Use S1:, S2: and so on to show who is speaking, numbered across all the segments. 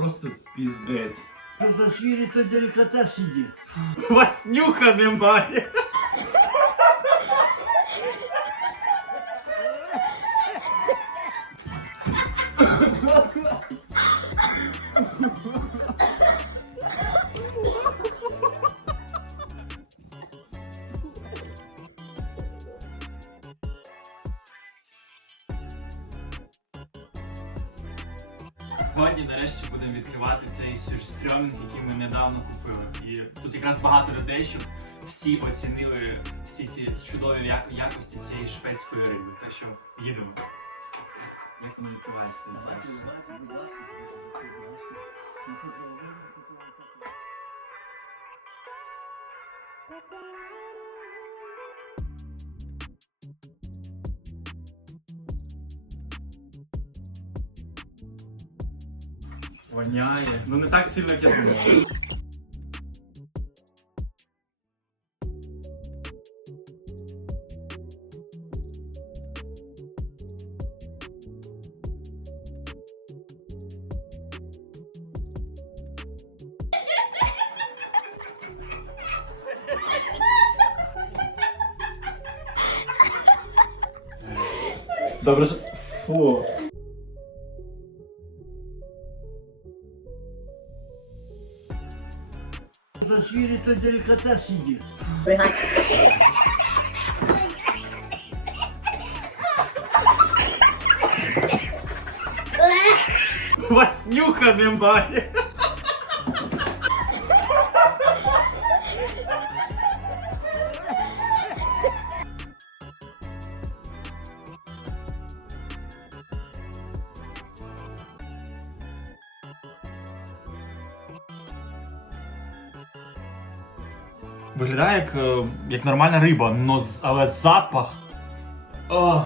S1: Просто піздець.
S2: За звірі то делікатес іде.
S1: У вас нюха немає.
S3: Сьогодні нарешті будемо відкривати цей сюрстрьомінг, який ми недавно купили. І тут якраз багато людей, щоб всі оцінили всі ці чудові якості цієї шведської риби. Так що їдемо. Як воно відкривається?
S1: Воняє. Ну не так сильно, як я думав. Добре. Фу.
S2: За звірі то делікатес іде.
S1: У вас нюха немає.
S3: Виглядає як, е, як нормальна риба, но, з- але запах. О.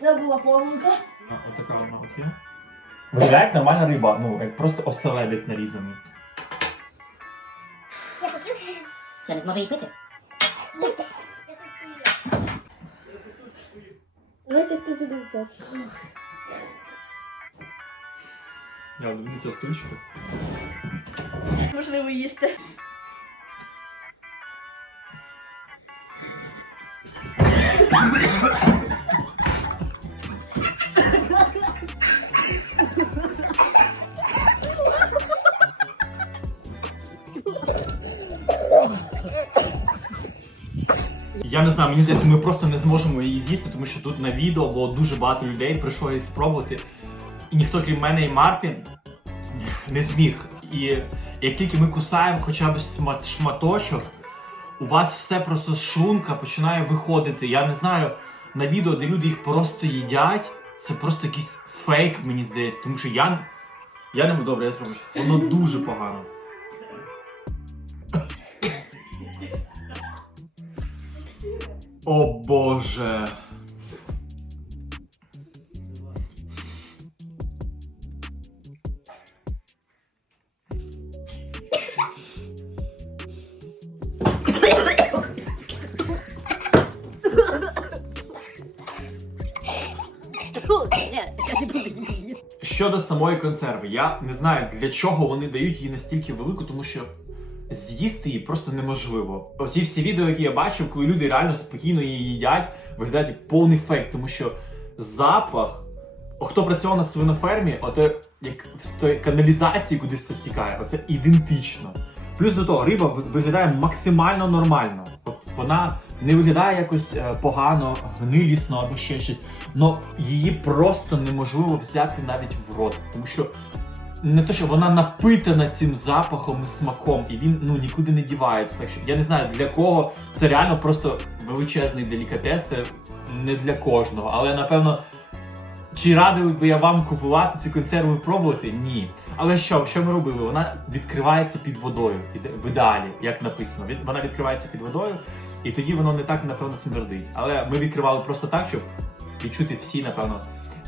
S4: Це була помилка.
S3: А, отака вона от є. Виглядає як нормальна риба, ну, як просто оселедець нарізаний.
S5: Я не зможу її пити.
S4: Давайте хто задовбав.
S3: Я дивлюся стульчика.
S4: Можливо, їсти.
S3: Я не знаю, мені здається, ми просто не зможемо її з'їсти, тому що тут на відео було дуже багато людей, прийшло її спробувати. І ніхто, крім мене і Марти, не зміг. І як тільки ми кусаємо хоча б шматочок, у вас все просто з шлунка починає виходити. Я не знаю, на відео, де люди їх просто їдять, це просто якийсь фейк, мені здається. Тому що я. Я не можу добре, я спробую. Воно дуже погано. О Боже. Щодо самої консерви, я не знаю для чого вони дають її настільки велику, тому що з'їсти її просто неможливо. Оці всі відео, які я бачив, коли люди реально спокійно її їдять, виглядають як повний фейк, тому що запах. Хто працював на свинофермі, ото як в той каналізації кудись все стікає, оце ідентично. Плюс до того, риба виглядає максимально нормально. Вона не виглядає якось е, погано, гнилісно або ще щось. Но її просто неможливо взяти навіть в рот, тому що не то, що вона напитана цим запахом і смаком, і він ну нікуди не дівається. Так що я не знаю для кого це реально просто величезний делікатес, це не для кожного. Але напевно, чи радив би я вам купувати ці консерви і пробувати? Ні. Але що, що ми робили? Вона відкривається під водою, в ідеалі, як написано. Вона відкривається під водою, і тоді воно не так, напевно, смердить. Але ми відкривали просто так, щоб відчути всі, напевно,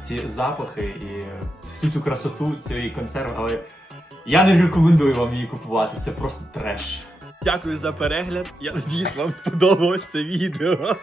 S3: ці запахи і всю цю красоту цієї консерви, але я не рекомендую вам її купувати. Це просто треш. Дякую за перегляд. Я надіюсь, вам сподобалось це відео.